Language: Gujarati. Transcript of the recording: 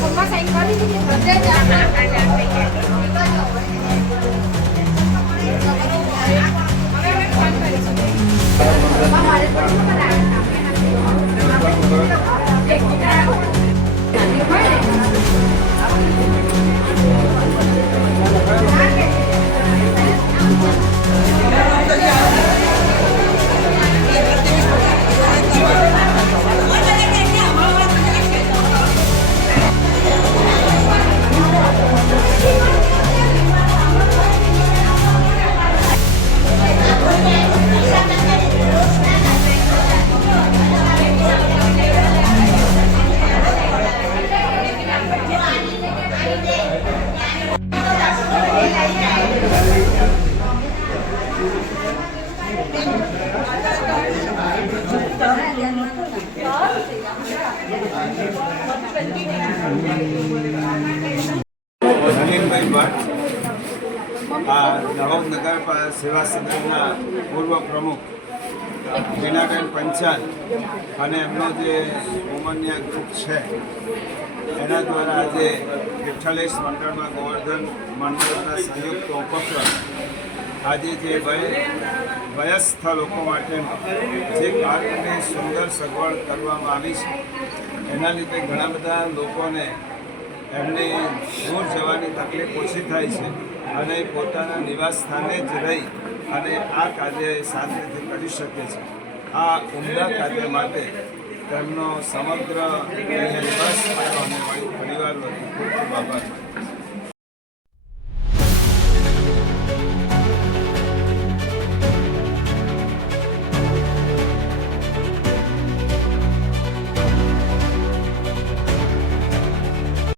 મમ્મા સાઈન કરી દીધી બધે જ આ નલિનભાઈ ભટ્ટ, આ નગર સેવા સદનના પૂર્વ પ્રમુખ મીનાબેન પંચાલ અને એમનો જે ઉમન્ય ગ્રુપ છે, એના દ્વારા આજે વિઠ્ઠલેશ મંડળમાં ગોવર્ધન મંડળના સંયુક્ત ઉપક્રમ આજે જે વય, વયસ્થ લોકો માટે જે પાર્કને સુંદર સગવડ કરવામાં આવી છે, એના લીધે ઘણા બધા લોકોને એમની દૂર જવાની તકલીફ ઓછી થાય છે અને પોતાના નિવાસ સ્થાને જ રહી અને આ કાર્ય શાંતિથી કરી શકે છે. આ ઉમદા કાર્ય માટે તેમનો સમગ્ર પરિવાર વતી ખૂબ ખૂબ આભાર.